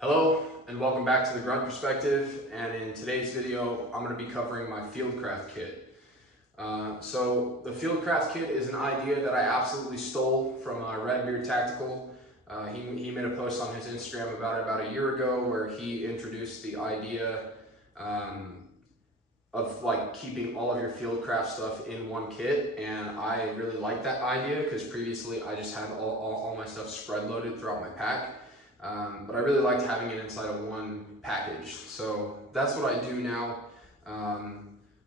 Hello and welcome back to the Grunt Perspective, and in today's video I'm going to be covering my Fieldcraft kit. So the Fieldcraft kit is an idea that I absolutely stole from Redbeard Tactical. He made a post on his Instagram about a year ago where he introduced the idea of like keeping all of your Fieldcraft stuff in one kit, and I really like that idea because previously I just had all my stuff spread loaded throughout my pack. But I really liked having it inside of one package. So that's what I do now.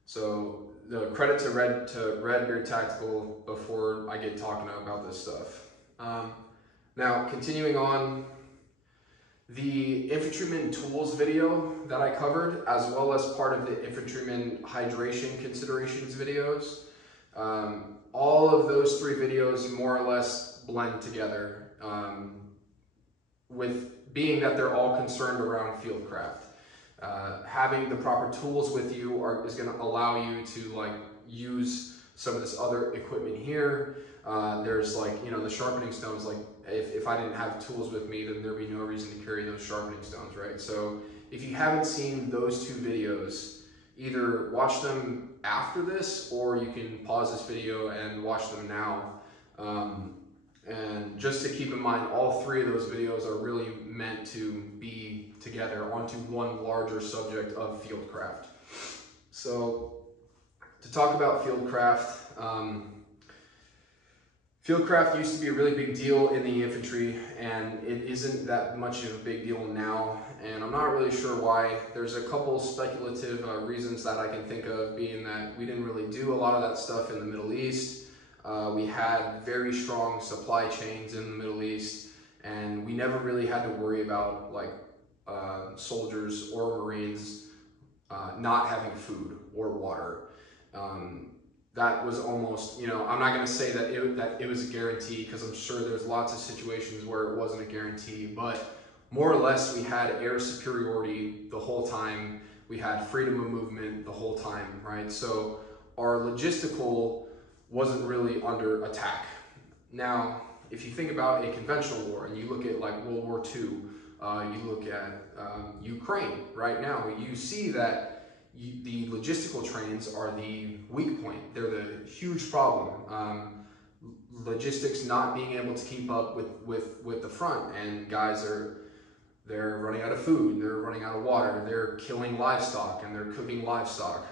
So the credit to Redbeard Tactical before I get talking about this stuff. Now continuing on, the Infantryman tools video that I covered, as well as part of the Infantryman hydration considerations videos, all of those three videos more or less blend together. With being that they're all concerned around Fieldcraft. Having the proper tools with you is going to allow you to use some of this other equipment here. There's the Sharpening Stones. Like if I didn't have tools with me, then there'd be no reason to carry those Sharpening Stones, right? So if you haven't seen those two videos, either watch them after this or you can pause this video and watch them now. And just to keep in mind, all three of those videos are really meant to be together onto one larger subject of Fieldcraft. So to talk about Fieldcraft, Fieldcraft used to be a really big deal in the infantry, and it isn't that much of a big deal now, and I'm not really sure why. There's a couple speculative reasons that I can think of, being that we didn't really do a lot of that stuff in the Middle East. We had very strong supply chains in the Middle East, and we never really had to worry about soldiers or Marines not having food or water. That was almost, I'm not going to say that it was a guarantee, because I'm sure there's lots of situations where it wasn't a guarantee, but more or less we had air superiority the whole time. We had freedom of movement the whole time, right? So our logistical wasn't really under attack. Now, if you think about a conventional war and you look at World War II, you look at Ukraine right now, you see that the logistical trains are the weak point. They're the huge problem. Logistics not being able to keep up with the front, and guys they're running out of food, they're running out of water, they're killing livestock and they're cooking livestock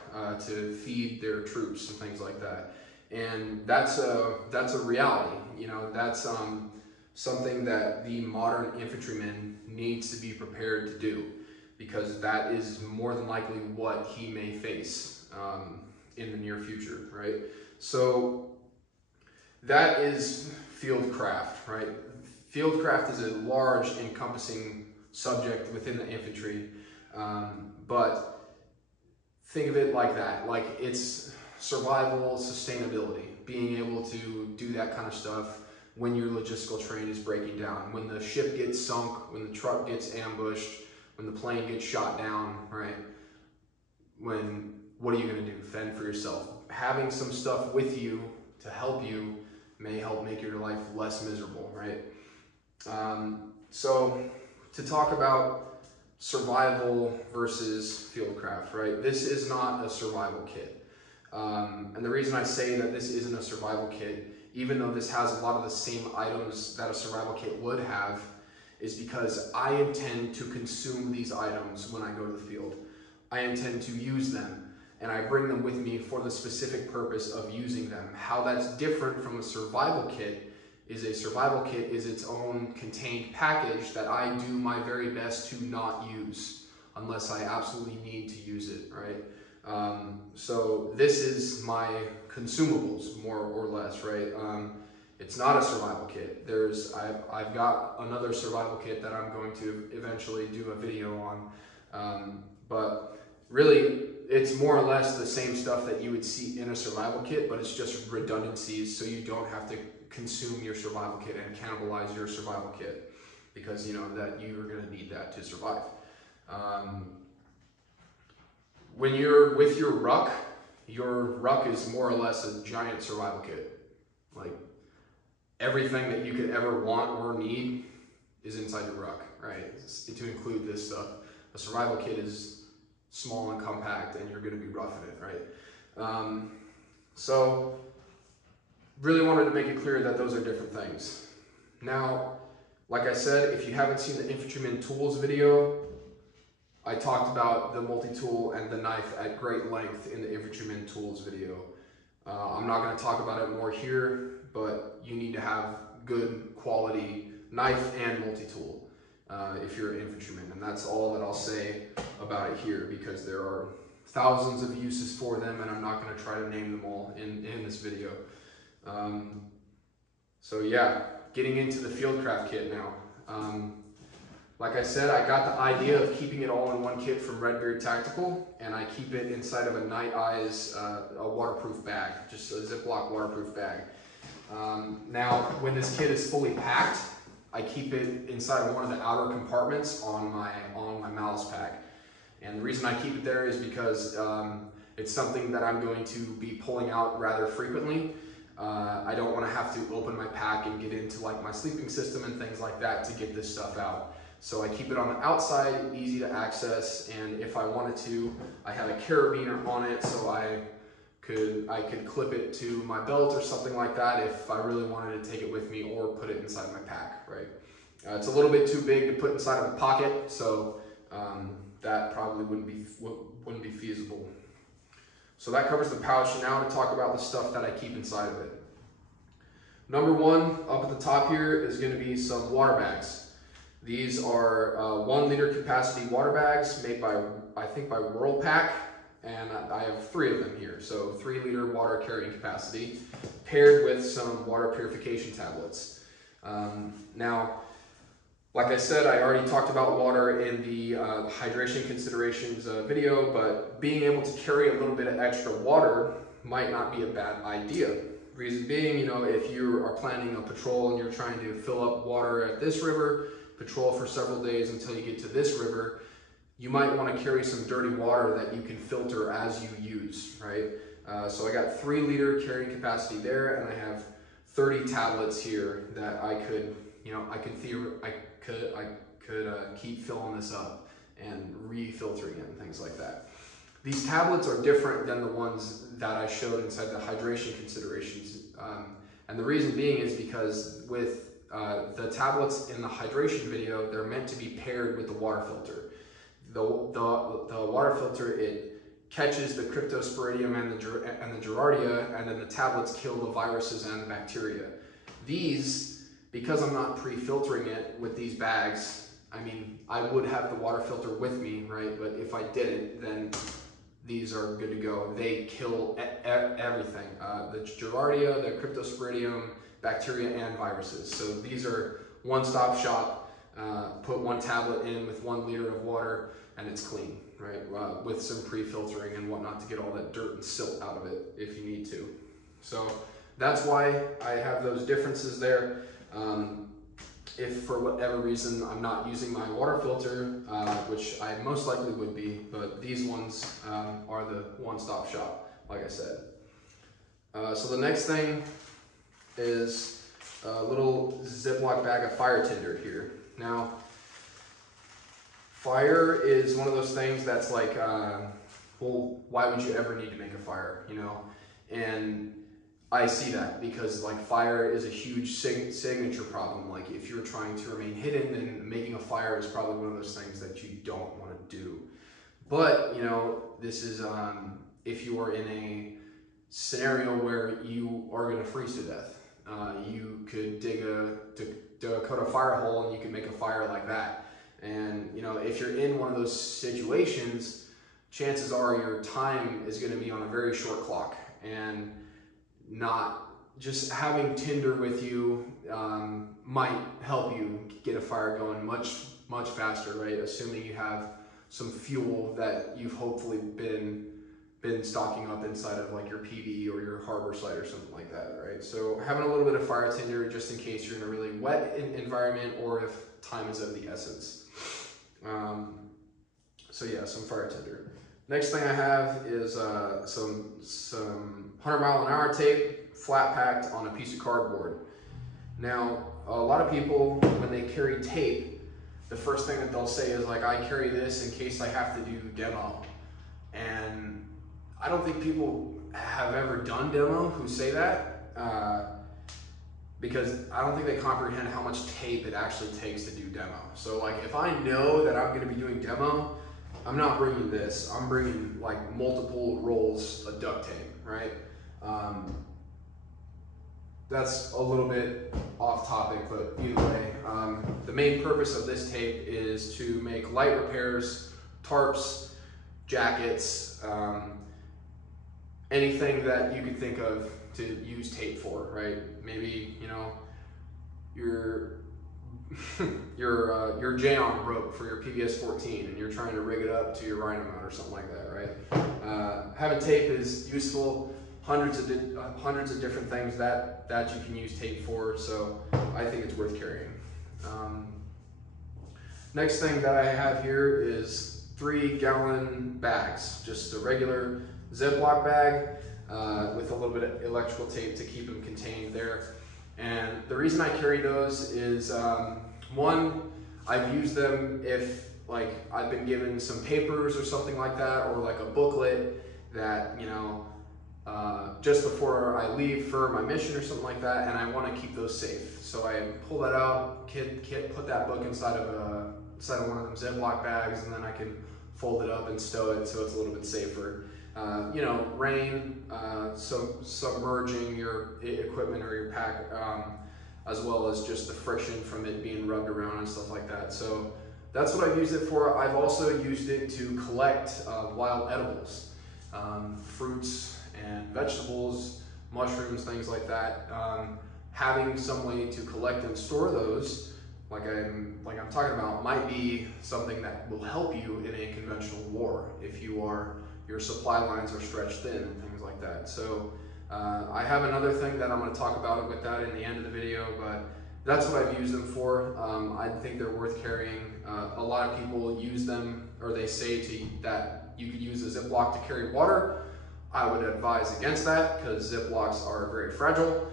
to feed their troops and things like that. And that's a reality. That's something that the modern infantryman needs to be prepared to do, because that is more than likely what he may face in the near future, right? So that is Fieldcraft, right? Fieldcraft is a large, encompassing subject within the infantry, but think of it like that, like it's survival, sustainability, being able to do that kind of stuff when your logistical train is breaking down, when the ship gets sunk, when the truck gets ambushed, when the plane gets shot down, right? What are you going to do? Fend for yourself. Having some stuff with you to help you may help make your life less miserable, right? So to talk about survival versus Fieldcraft, right? This is not a survival kit. And the reason I say that this isn't a survival kit, even though this has a lot of the same items that a survival kit would have, is because I intend to consume these items when I go to the field. I intend to use them, and I bring them with me for the specific purpose of using them. How that's different from a survival kit is its own contained package that I do my very best to not use unless I absolutely need to use it, right? So this is my consumables, more or less, right? It's not a survival kit. I've got another survival kit that I'm going to eventually do a video on, but really it's more or less the same stuff that you would see in a survival kit, but it's just redundancies, so you don't have to consume your survival kit and cannibalize your survival kit, because you know that you're going to need that to survive. When you're with your ruck is more or less a giant survival kit. Like everything that you could ever want or need is inside your ruck, right? To include this stuff. A survival kit is small and compact, and you're going to be roughing it, right? So really wanted to make it clear that those are different things. Now, like I said, if you haven't seen the Infantryman tools video, I talked about the multi-tool and the knife at great length in the Infantryman tools video. I'm not going to talk about it more here, but you need to have good quality knife and multi-tool if you're an infantryman, and that's all that I'll say about it here, because there are thousands of uses for them, and I'm not going to try to name them all in this video. So yeah, getting into the Fieldcraft kit now. Like I said, I got the idea of keeping it all in one kit from Redbeard Tactical, and I keep it inside of a Night Eyes, a waterproof bag, just a Ziploc waterproof bag. Now, when this kit is fully packed, I keep it inside of one of the outer compartments on my malice pack. And the reason I keep it there is because it's something that I'm going to be pulling out rather frequently. I don't want to have to open my pack and get into like my sleeping system and things like that to get this stuff out. So I keep it on the outside, easy to access, and if I wanted to, I have a carabiner on it, so I could clip it to my belt or something like that if I really wanted to take it with me, or put it inside my pack, right? It's a little bit too big to put inside of a pocket, so that probably wouldn't be feasible. So that covers the pouch. Now to talk about the stuff that I keep inside of it. Number one, up at the top here, is going to be some water bags. These are 1 liter capacity water bags made by, I think, by Whirlpack, and I have 3 of them here. So 3 liter water carrying capacity, paired with some water purification tablets. Now, like I said, I already talked about water in the hydration considerations video, but being able to carry a little bit of extra water might not be a bad idea. Reason being, you know, if you are planning a patrol and you're trying to fill up water at this river, patrol for several days until you get to this river, you might want to carry some dirty water that you can filter as you use, right? So I got 3 liter carrying capacity there, and I have 30 tablets here that I could, you know, I could keep filling this up and refiltering it and things like that. These tablets are different than the ones that I showed inside the hydration considerations, and the reason being is because with the tablets in the hydration video, they're meant to be paired with the water filter. The water filter, it catches the cryptosporidium and the giardia, and then the tablets kill the viruses and the bacteria. These, because I'm not pre-filtering it with these bags, I mean, I would have the water filter with me, right? But if I didn't, then these are good to go. They kill everything. The giardia, the cryptosporidium, bacteria, and viruses. So these are one-stop shop. Put 1 tablet in with 1 liter of water, and it's clean, right? With some pre-filtering and whatnot to get all that dirt and silt out of it if you need to. So that's why I have those differences there. If for whatever reason I'm not using my water filter, which I most likely would be, but these ones are the one-stop shop, like I said. So the next thing is a little Ziploc bag of fire tinder here. Now, fire is one of those things that's like, well, why would you ever need to make a fire, you know? And I see that because like fire is a huge signature problem. Like if you're trying to remain hidden, then making a fire is probably one of those things that you don't want to do. But, you know, this is, if you are in a scenario where you are going to freeze to death, you could dig a Dakota fire hole and you can make a fire like that. And, you know, if you're in one of those situations, chances are your time is going to be on a very short clock, and not just having tinder with you might help you get a fire going much faster, right? Assuming you have some fuel that you've hopefully been stocking up inside of like your PV or your harbor site or something like that, right? So having a little bit of fire tinder just in case you're in a really wet environment or if time is of the essence. So yeah, some fire tinder. Next thing I have is some 100 mile an hour tape, flat packed on a piece of cardboard. Now, a lot of people, when they carry tape, the first thing that they'll say is like, I carry this in case I have to do demo. And I don't think people have ever done demo who say that, because I don't think they comprehend how much tape it actually takes to do demo. So like, if I know that I'm gonna be doing demo, I'm not bringing this. I'm bringing like multiple rolls of duct tape, right? That's a little bit off topic, but either way, the main purpose of this tape is to make light repairs, tarps, jackets, anything that you could think of to use tape for, right? Maybe, you know, your J-on broke for your PBS-14 and you're trying to rig it up to your Rhino mount or something like that, right? Having tape is useful. Hundreds of different things that you can use tape for, so I think it's worth carrying. Next thing that I have here is 3-gallon bags, just a regular Ziploc bag with a little bit of electrical tape to keep them contained there. And the reason I carry those is, one, I've used them if like I've been given some papers or something like that, or like a booklet that, you know, just before I leave for my mission or something like that, and I want to keep those safe. So I pull that out, put that book inside of one of them Ziploc bags, and then I can fold it up and stow it so it's a little bit safer. You know, rain, so submerging your equipment or your pack, as well as just the friction from it being rubbed around and stuff like that. So that's what I've used it for. I've also used it to collect wild edibles, fruits and vegetables, mushrooms, things like that. Having some way to collect and store those, like I'm talking about, might be something that will help you in a conventional war if your supply lines are stretched thin and things like that. So I have another thing that I'm going to talk about with that in the end of the video, but that's what I've used them for. I think they're worth carrying. A lot of people use them, or they say that you could use a Ziploc to carry water. I would advise against that because Ziplocs are very fragile.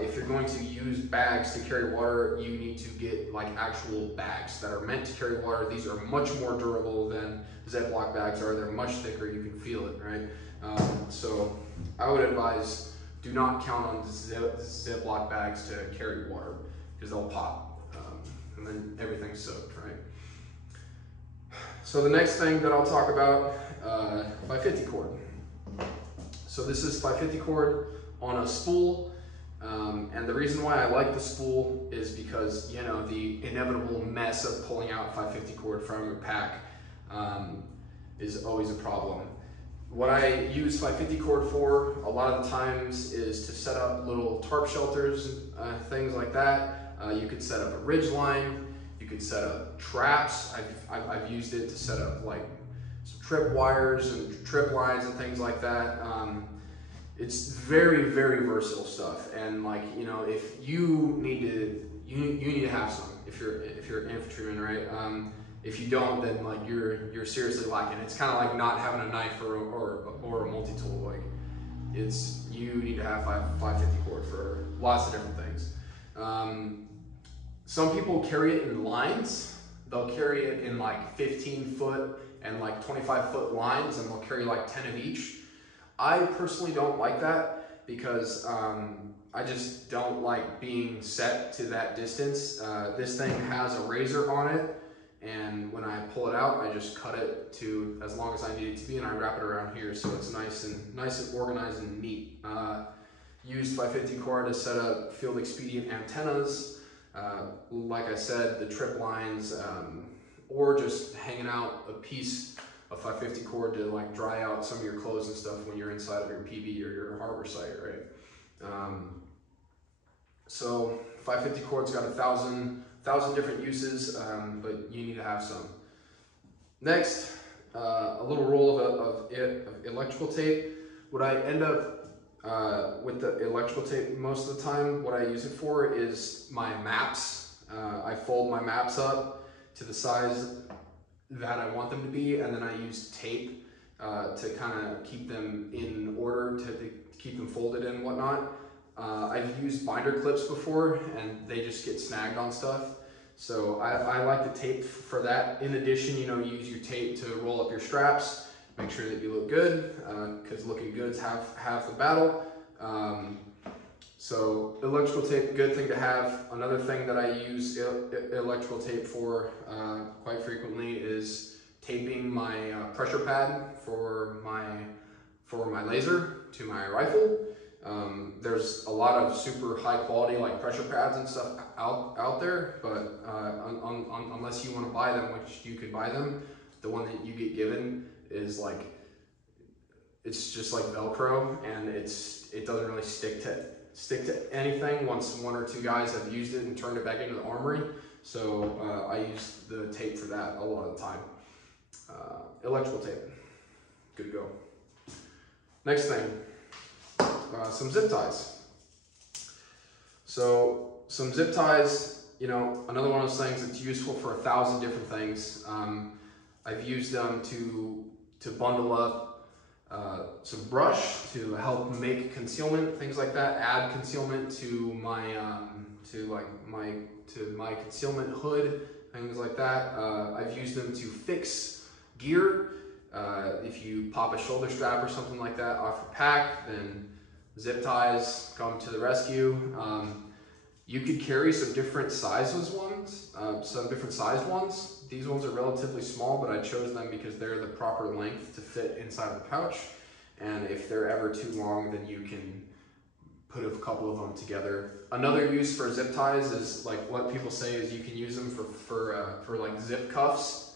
If you're going to use bags to carry water, you need to get like actual bags that are meant to carry water. These are much more durable than Ziploc bags are. They're much thicker, you can feel it, right? So I would advise, do not count on Ziploc bags to carry water because they'll pop and then everything's soaked, right? So the next thing that I'll talk about, 550 cord. So this is 550 cord on a spool, and the reason why I like the spool is because, you know, the inevitable mess of pulling out 550 cord from your pack is always a problem. What I use 550 cord for a lot of the times is to set up little tarp shelters, things like that. You could set up a ridge line, you could set up traps. I've used it to set up like some trip wires and trip lines and things like that. It's very, very versatile stuff. And like, you know, if you need to, you need to have some if you're an infantryman, right? If you don't, then like you're seriously lacking. It's kind of like not having a knife or a multi-tool. Like you need to have 550 cord for lots of different things. Some people carry it in lines. They'll carry it in like 15-foot and like 25-foot lines, and they'll carry like 10 of each. I personally don't like that because I just don't like being set to that distance. This thing has a razor on it, and when I pull it out, I just cut it to as long as I need it to be, and I wrap it around here so it's nice and organized and neat. Used 550 cord to set up field expedient antennas. Like I said, the trip lines, or just hanging out a piece of 550 cord to like dry out some of your clothes and stuff when you're inside of your PB or your harbor site, right? So 550 cord's got 1,000 different uses, but you need to have some. Next, a little roll of electrical tape. What I end up with the electrical tape most of the time, what I use it for is my maps. I fold my maps up to the size that I want them to be, and then I use tape to kind of keep them in order, to keep them folded and whatnot. I've used binder clips before and they just get snagged on stuff. So I like the tape for that. In addition, you know, use your tape to roll up your straps, make sure that you look good, because looking good's half the battle. So electrical tape, good thing to have. Another thing that I use electrical tape for quite frequently is taping my pressure pad for my laser to my rifle. There's a lot of super high quality like pressure pads and stuff out there, but unless you want to buy them, which you could buy them, the one that you get given is like, it's just like Velcro, and it doesn't really stick to anything once one or two guys have used it and turned it back into the armory. So I use the tape for that a lot of the time. Electrical tape, good to go. Next thing, some zip ties. So some zip ties, you know, another one of those things that's useful for 1,000 different things. I've used them to bundle up some brush to help make concealment, things like that. Add concealment to my my concealment hood, things like that. I've used them to fix gear. If you pop a shoulder strap or something like that off your pack, then zip ties come to the rescue. You could carry some different sized ones. These ones are relatively small, but I chose them because they're the proper length to fit inside the pouch. And if they're ever too long, then you can put a couple of them together. Another use for zip ties is like what people say is you can use them for like zip cuffs.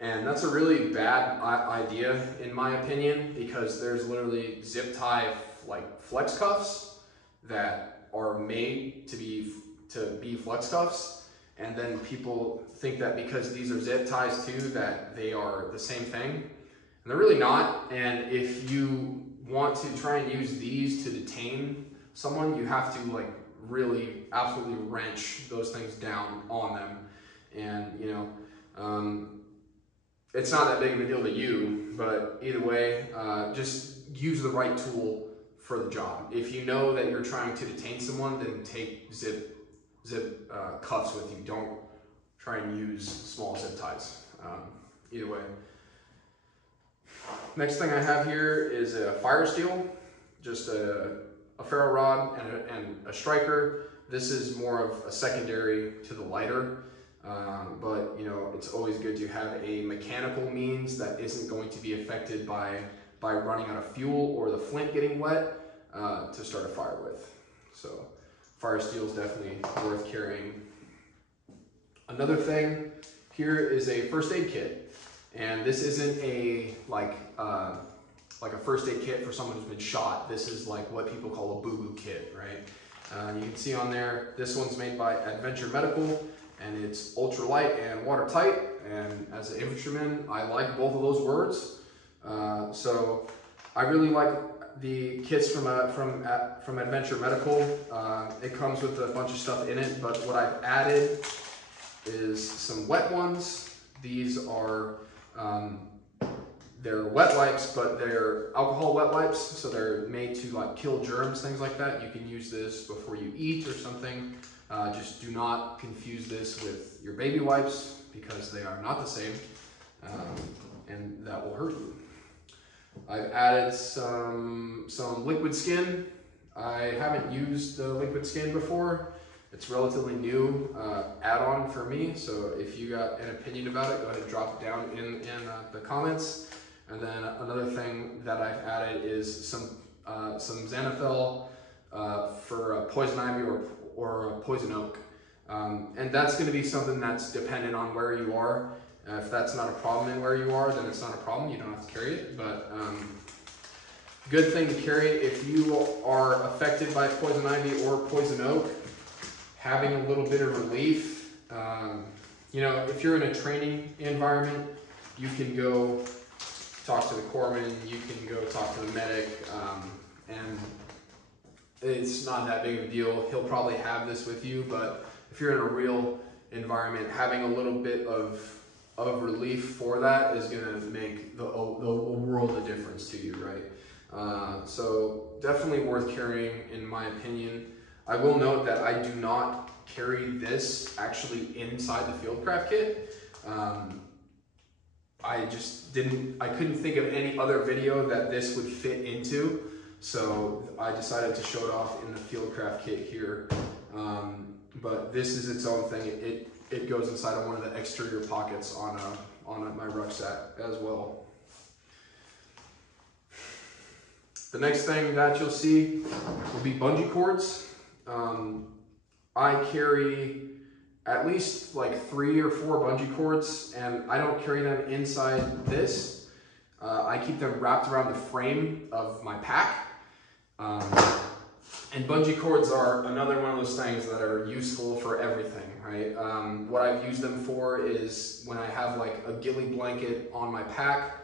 And that's a really bad idea in my opinion, because there's literally zip tie like flex cuffs that are made to be flex cuffs, and then people think that because these are zip ties too that they are the same thing, and they're really not. And if you want to try and use these to detain someone, you have to like really absolutely wrench those things down on them, and you know, it's not that big of a deal to you, but either way, just use the right tool for the job. If you know that you're trying to detain someone, then take zip cuffs with you. Don't try and use small zip ties. Either way. Next thing I have here is a fire steel, just a ferro rod and a striker. This is more of a secondary to the lighter. But you know, it's always good to have a mechanical means that isn't going to be affected by running out of fuel or the flint getting wet to start a fire with. So fire steel is definitely worth carrying. Another thing here is a first aid kit, and this isn't a like a first aid kit for someone who's been shot. This is like what people call a boo-boo kit, right? You can see on there, this one's made by Adventure Medical, and it's ultralight and watertight. And as an infantryman, I like both of those words. So I really like the kits from Adventure Medical. It comes with a bunch of stuff in it, but what I've added is some wet ones. These are they're wet wipes, but they're alcohol wet wipes, so they're made to like kill germs, things like that. You can use this before you eat or something. Just do not confuse this with your baby wipes, because they are not the same, and that will hurt you. I've added some liquid skin. I haven't used the liquid skin before. It's relatively new add-on for me, so if you got an opinion about it, go ahead and drop it down in the comments. And then another thing that I've added is some Xanathel for poison ivy or poison oak. And that's going to be something that's dependent on where you are. If that's not a problem in where you are, then it's not a problem. You don't have to carry it. But good thing to carry if you are affected by poison ivy or poison oak. Having a little bit of relief. You know, if you're in a training environment, you can go talk to the corpsman, you can go talk to the medic, and it's not that big of a deal. He'll probably have this with you, but if you're in a real environment, having a little bit of relief for that is going to make the world of difference to you, right? So definitely worth carrying in my opinion. I will note that I do not carry this actually inside the Fieldcraft kit. I couldn't think of any other video that this would fit into, so I decided to show it off in the Fieldcraft kit here. But this is its own thing. It goes inside of one of the exterior pockets on my rucksack as well. The next thing that you'll see will be bungee cords. I carry at least like 3 or 4 bungee cords, and I don't carry them inside this. I keep them wrapped around the frame of my pack. And bungee cords are another one of those things that are useful for everything, right? What I've used them for is when I have like a ghillie blanket on my pack,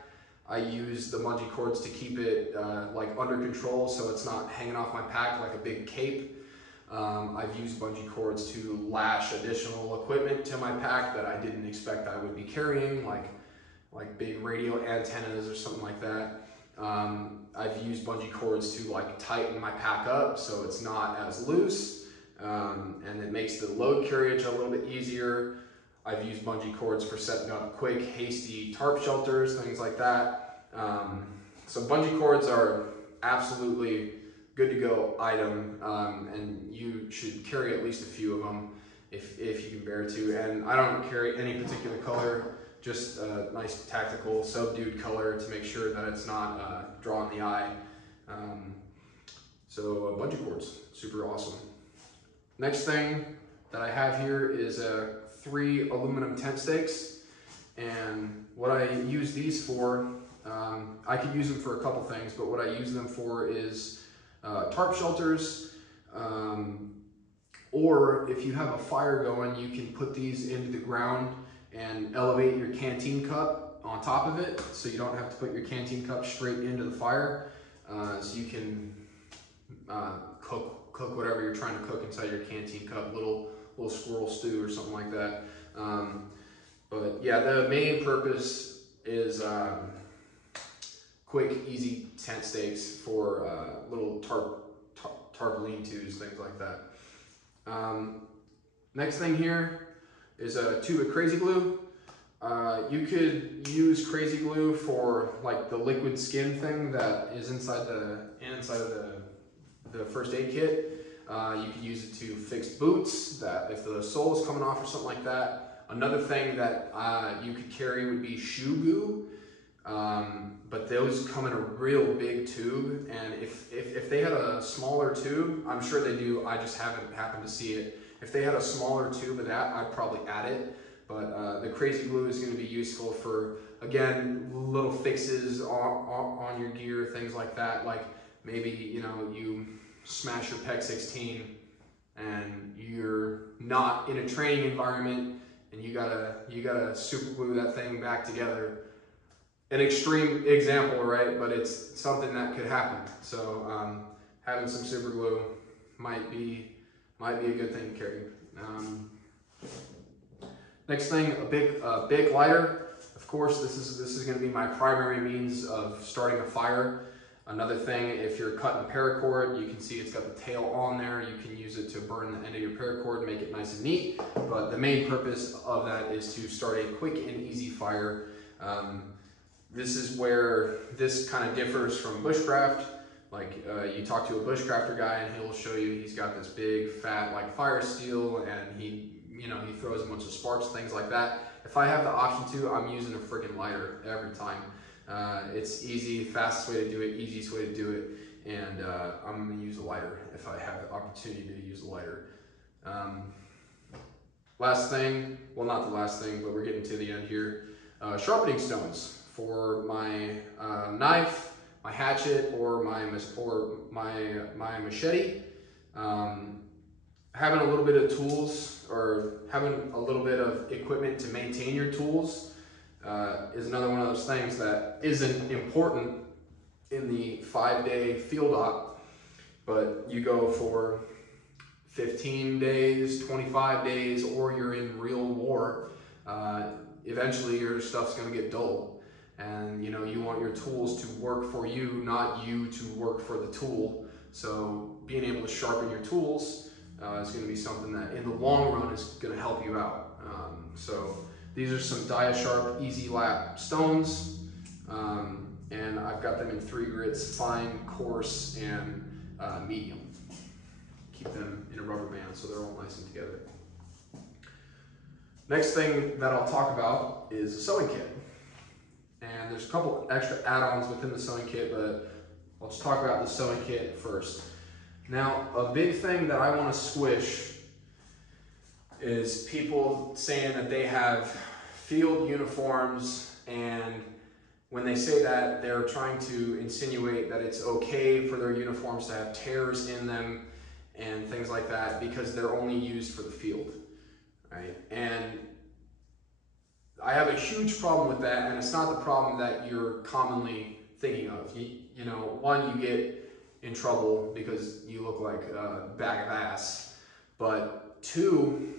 I use the bungee cords to keep it like under control so it's not hanging off my pack like a big cape. I've used bungee cords to lash additional equipment to my pack that I didn't expect I would be carrying, like big radio antennas or something like that. I've used bungee cords to like tighten my pack up so it's not as loose, and it makes the load carriage a little bit easier. I've used bungee cords for setting up quick, hasty tarp shelters, things like that. So bungee cords are absolutely good to go item, and you should carry at least a few of them if you can bear to. And I don't carry any particular color, just a nice tactical subdued color to make sure that it's not drawing the eye. So bungee cords, super awesome. Next thing that I have here is 3 aluminum tent stakes, and what I use these for, I could use them for a couple things, but what I use them for is tarp shelters, or if you have a fire going, you can put these into the ground and elevate your canteen cup on top of it, so you don't have to put your canteen cup straight into the fire, so you can cook whatever you're trying to cook inside your canteen cup, little squirrel stew or something like that. But yeah, the main purpose is quick, easy tent stakes for little tarp lean-tos, things like that. Next thing here is a tube of crazy glue. You could use crazy glue for like the liquid skin thing that is inside of the first aid kit. You could use it to fix boots, that if the sole is coming off or something like that. Another thing that you could carry would be shoe goo, but those come in a real big tube, and if they had a smaller tube, I'm sure they do, I just haven't happened to see it. If they had a smaller tube of that, I'd probably add it, but the crazy glue is going to be useful for, again, little fixes on your gear, things like that, like maybe, you know, you smash your PEC 16 and you're not in a training environment and you gotta super glue that thing back together. An extreme example, right? But it's something that could happen. So having some super glue might be a good thing to carry. Next thing, a big lighter. Of course, this is going to be my primary means of starting a fire. Another thing, if you're cutting paracord, you can see it's got the tail on there. You can use it to burn the end of your paracord, make it nice and neat. But the main purpose of that is to start a quick and easy fire. This is where this kind of differs from bushcraft. Like you talk to a bushcrafter guy and he'll show you he's got this big fat like fire steel and he throws a bunch of sparks, things like that. If I have the option to, I'm using a freaking lighter every time. It's easy, fastest way to do it, easiest way to do it, and I'm going to use a lighter if I have the opportunity to use a lighter. Last thing, well not the last thing, but we're getting to the end here. Sharpening stones for my knife, my hatchet, or my machete. Having a little bit of tools or having a little bit of equipment to maintain your tools is another one of those things that isn't important in the 5-day field op, but you go for 15 days, 25 days, or you're in real war, eventually your stuff's gonna get dull. And you know, you want your tools to work for you, not you to work for the tool. So being able to sharpen your tools is going to be something that in the long run is going to help you out. So these are some DiaSharp Easy Lap stones, and I've got them in 3 grits: fine, coarse, and medium. Keep them in a rubber band so they're all nice and together. Next thing that I'll talk about is a sewing kit. And there's a couple extra add-ons within the sewing kit, but I'll just talk about the sewing kit first. Now, a big thing that I want to squish is people saying that they have field uniforms, and when they say that, they're trying to insinuate that it's okay for their uniforms to have tears in them and things like that because they're only used for the field, right? And I have a huge problem with that, and it's not the problem that you're commonly thinking of. You know, one, you get in trouble because you look like a bag of ass, but two,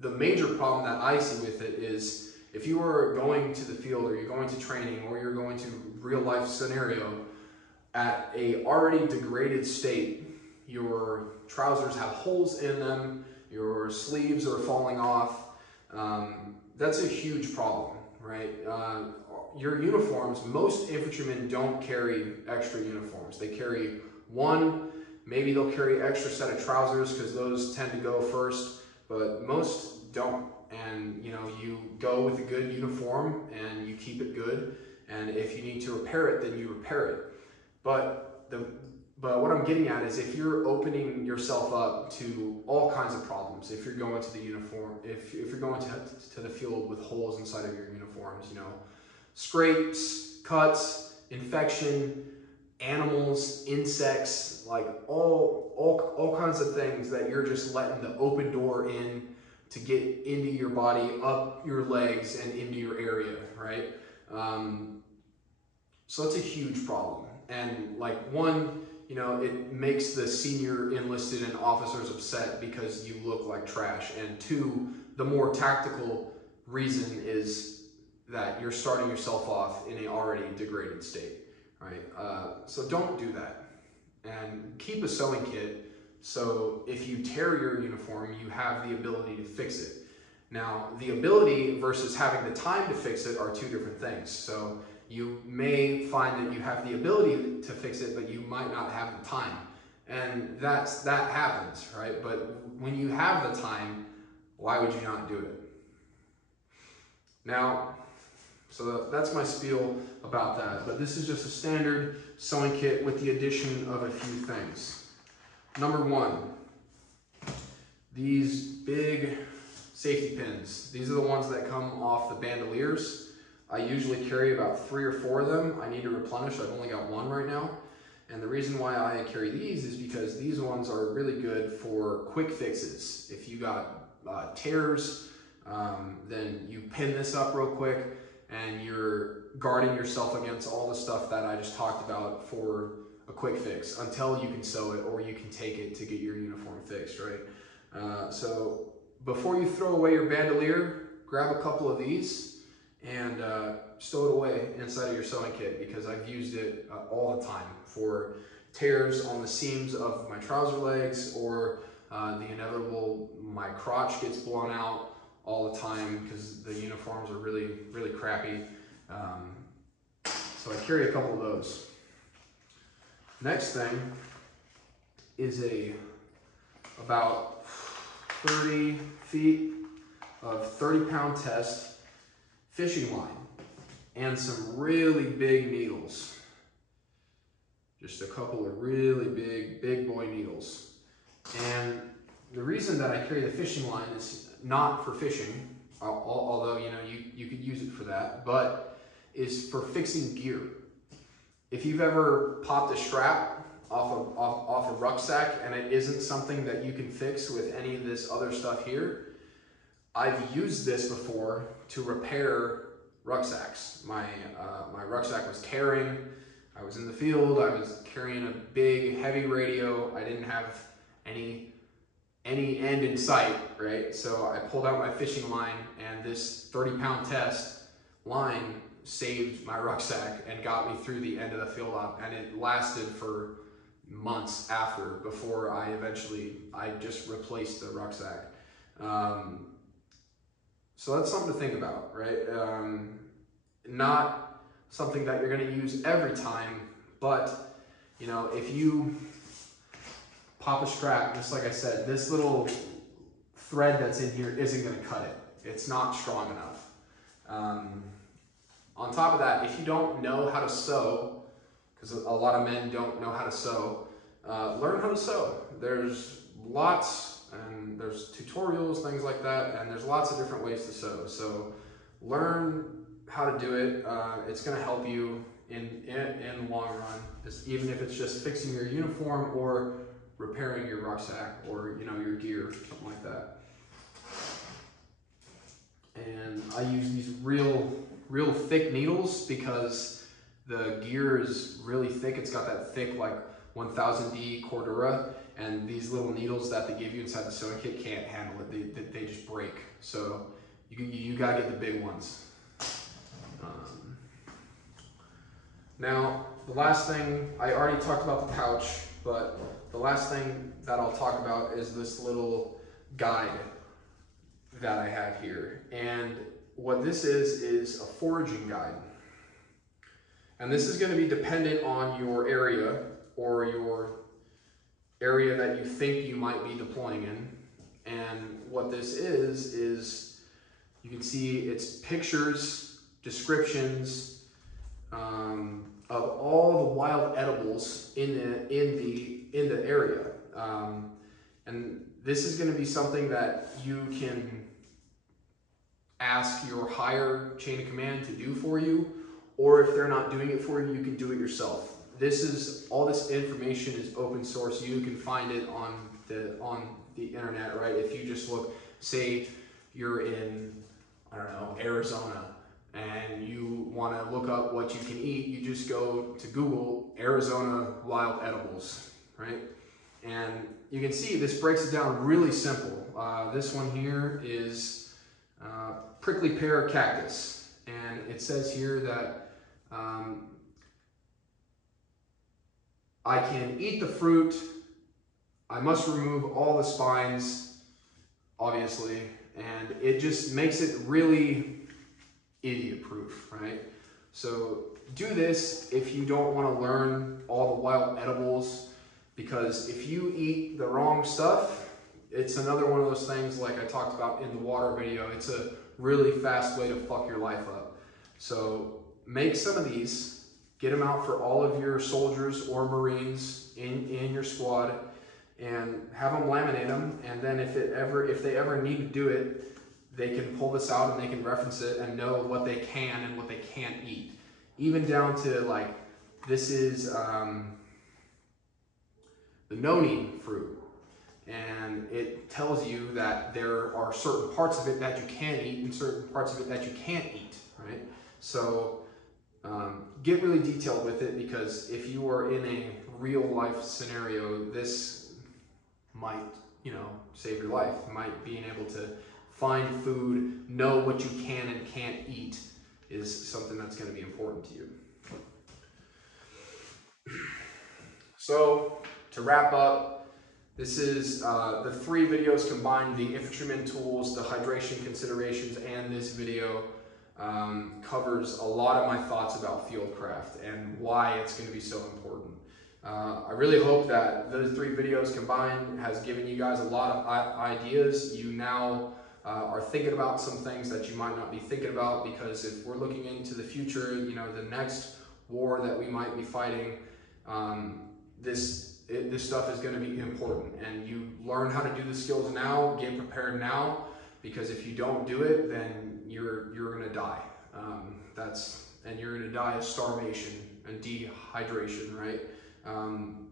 the major problem that I see with it is if you are going to the field or you're going to training or you're going to real life scenario at a already degraded state, your trousers have holes in them, your sleeves are falling off, that's a huge problem, right? Your uniforms, most infantrymen don't carry extra uniforms. They carry one, maybe they'll carry an extra set of trousers because those tend to go first, but most don't. And you know, you go with a good uniform and you keep it good, and if you need to repair it, then you repair it. But what I'm getting at is if you're opening yourself up to all kinds of problems, if you're going to the uniform, if you're going to the field with holes inside of your uniforms, you know, scrapes, cuts, infection, animals, insects, like all kinds of things that you're just letting the open door in to get into your body, up your legs, and into your area, right? So it's a huge problem. And like one, you know, it makes the senior enlisted and officers upset because you look like trash. And two, the more tactical reason is that you're starting yourself off in an already degraded state, right? So don't do that. And keep a sewing kit so if you tear your uniform, you have the ability to fix it. Now, the ability versus having the time to fix it are two different things. So you may find that you have the ability to fix it, but you might not have the time. And that happens, right? But when you have the time, why would you not do it? Now, so that's my spiel about that. But this is just a standard sewing kit with the addition of a few things. Number one, these big safety pins. These are the ones that come off the bandoliers. I usually carry about 3 or 4 of them. I need to replenish. I've only got 1 right now. And the reason why I carry these is because these ones are really good for quick fixes. If you got tears, then you pin this up real quick and you're guarding yourself against all the stuff that I just talked about for a quick fix until you can sew it or you can take it to get your uniform fixed, right? So before you throw away your bandolier, grab a couple of these and stow it away inside of your sewing kit, because I've used it all the time for tears on the seams of my trouser legs, or the inevitable, my crotch gets blown out all the time because the uniforms are really, really crappy. So I carry a couple of those. Next thing is about 30 feet of 30-pound test fishing line and some really big needles. Just a couple of really big boy needles. And the reason that I carry the fishing line is not for fishing, although you know you could use it for that, but is for fixing gear. If you've ever popped a strap off a rucksack and it isn't something that you can fix with any of this other stuff here, I've used this before to repair rucksacks. My rucksack was tearing. I was in the field. I was carrying a big, heavy radio. I didn't have any end in sight, right? So I pulled out my fishing line, and this 30-pound test line saved my rucksack and got me through the end of the field op, and it lasted for months after, before I just replaced the rucksack. So that's something to think about, right? Not something that you're going to use every time, but you know, if you pop a strap, just like I said, this little thread that's in here isn't going to cut it. It's not strong enough. On top of that, if you don't know how to sew, because a lot of men don't know how to sew, learn how to sew. There's lots, and there's tutorials, things like that, and there's lots of different ways to sew. So learn how to do it. It's going to help you in the long run, even if it's just fixing your uniform or repairing your rucksack, or you know, your gear, something like that. And I use these real thick needles because the gear is really thick. It's got that thick, like 1000D Cordura, and these little needles that they give you inside the sewing kit can't handle it. They just break. So you gotta get the big ones. Now, the last thing, I already talked about the pouch, but the last thing that I'll talk about is this little guide that I have here. And what this is a foraging guide. And this is going to be dependent on your area, or your area that you think you might be deploying in. And what this is you can see it's pictures, descriptions, of all the wild edibles in the area, and this is going to be something that you can ask your higher chain of command to do for you, or if they're not doing it for you, you can do it yourself. All this information is open source. You can find it on the internet, right? If you just look, say you're in, I don't know, Arizona, and you want to look up what you can eat, you just go to Google Arizona wild edibles, right? And you can see this breaks it down really simple. This one here is prickly pear cactus, and it says here that I can eat the fruit, I must remove all the spines, obviously, and it just makes it really idiot proof, right? So do this if you don't want to learn all the wild edibles, because if you eat the wrong stuff, it's another one of those things like I talked about in the water video. It's a really fast way to fuck your life up. So make some of these, get them out for all of your soldiers or Marines in your squad, and have them laminate them. And then if they ever need to do it, they can pull this out and they can reference it and know what they can and what they can't eat. Even down to, like, this is the noni fruit, and it tells you that there are certain parts of it that you can eat and certain parts of it that you can't eat, right? So get really detailed with it, because if you are in a real life scenario, this might, you know, save your life. Might being able to find food, know what you can and can't eat is something that's going to be important to you. So to wrap up, this is the 3 videos combined: the infantryman tools, the hydration considerations, and this video covers a lot of my thoughts about fieldcraft and why it's going to be so important. I really hope that those 3 videos combined has given you guys a lot of ideas. You now are thinking about some things that you might not be thinking about, because if we're looking into the future, you know, the next war that we might be fighting, this stuff is going to be important, and you learn how to do the skills now, get prepared now, because if you don't do it, then you're going to die. And you're going to die of starvation and dehydration, right? And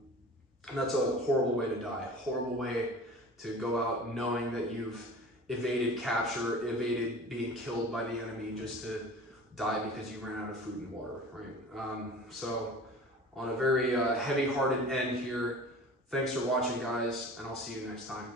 that's a horrible way to die. Horrible way to go out knowing that you've evaded capture, evaded being killed by the enemy, just to die because you ran out of food and water, right? So on a very heavy-hearted end here, thanks for watching, guys, and I'll see you next time.